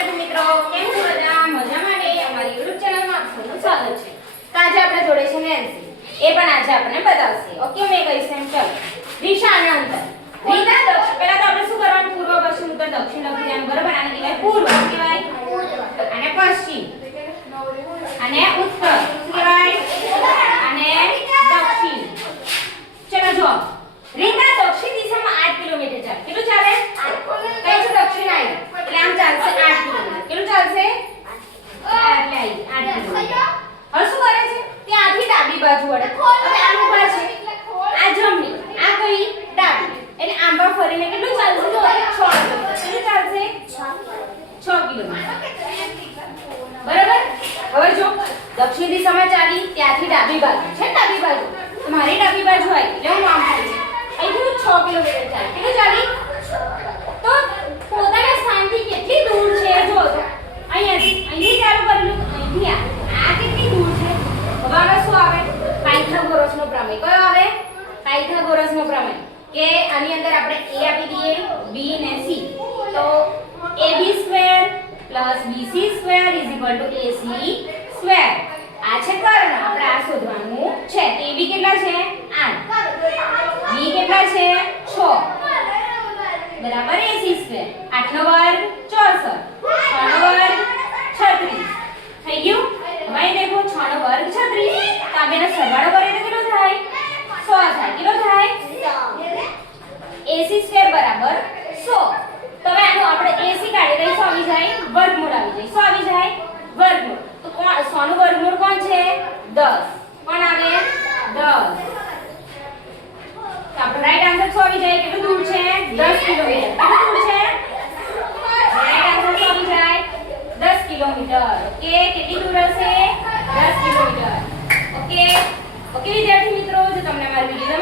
વિદ્યાર્થી મિત્રો, કેમ છો બધા? મજામાં ને? અમારી YouTube ચેનલમાં આપનું સ્વાગત છે. તો આજે આપણે જોડે છે નેન્સી. એ પણ આજે આપણને બતાવશે. ઓકે, મેં કહીશ એમ ચાલો. દિશા અને અંતર. રીતા દક્ષિણ. પહેલા તો આપણે શું કરવાનું? પૂર્વ, પશ્ચિમ, ઉત્તર, દક્ષિણ લખી દેવાનું. બરાબર? આને કહેવાય પૂર્વ. શું કહેવાય? અને પશ્ચિમ. અને ઉત્તર. શું કહેવાય? અને દક્ષિણ. ચલો જો. રીતા દક્ષિણ દિશામાં 8 કિલોમીટર ચાલે. કેટલું ચાલે? કઈ છે દક્ષિણ આવી? એટલે આમ ચાલશે 8 કિલોમીટર. કેટલું ચાલશે? 8 કિલોમીટર. હવે શું કરે છે? ત્યાંથી ડાબી બાજુ વળે. હવે આમ ઊભા છે. આ જમણી, આ કઈ? ડાબી. એટલે આંબા ફરીને કેટલું ચાલશે? તો 6 કિલોમીટર. કેટલું ચાલશે? 6 કિલોમીટર. બરાબર? હવે જો દક્ષિણ દિશામાં ચાલી, ત્યાંથી ડાબી બાજુ છે. ડાબી બાજુ. તો મારી ડાબી બાજુ આવી. એટલે હું આમ ફરી. અહીંથી 6 કિલોમીટર ચાલી. કેટલું ચાલી? તો પોતાના સ્થાનથી કેટલી દૂર છે જો તો અહીંથી ચાલુ કરેલું અહીંથી આ કેટલી દૂર છે? હવે આનો શું આવે? પાયથાગોરસનો પ્રમેય. કયો આવે? પાયથાગોરસનો પ્રમેય. કે આની અંદર આપણે a આપી દઈએ, b ને c. તો ab² + bc² = ac². આ છે કર્ણ. આપણે આ શોધવાનું છે. તો ab કેટલા છે? 8. b કેટલા છે? 6. બરાબર ac². 8 નો વર્ગ 64. 6 નો વર્ગ 36. થઈ ગયું? હવે દેખો 6 નો વર્ગ 36. તો આ બેનો સરવાળો કરીએ તો કેટલો થાય? 100 થાય. કેટલો થાય? ac² બરાબર 100. તો હવે આનું આપણે ac કાઢી દઈએ. 100 આવી જાય, વર્ગમૂળ આવી જાય. 100 આવી જાય, વર્ગમૂળ. તો 100 નું વર્ગમૂળ કોણ છે? 10. કોણ આવે? 10. તો આપણો રાઈટ આન્સર 100 આવી જાય. કેટલું દૂર છે? 10 કિલોમીટર. કેટલું દૂર છે? રાઈટ આન્સર 100 આવી જાય 10 કિલોમીટર. ઓકે, કેટલી દૂર હશે? 10 કિલોમીટર. ઓકે વિદ્યાર્થી મિત્રો, જો તમને મારી વિડિયો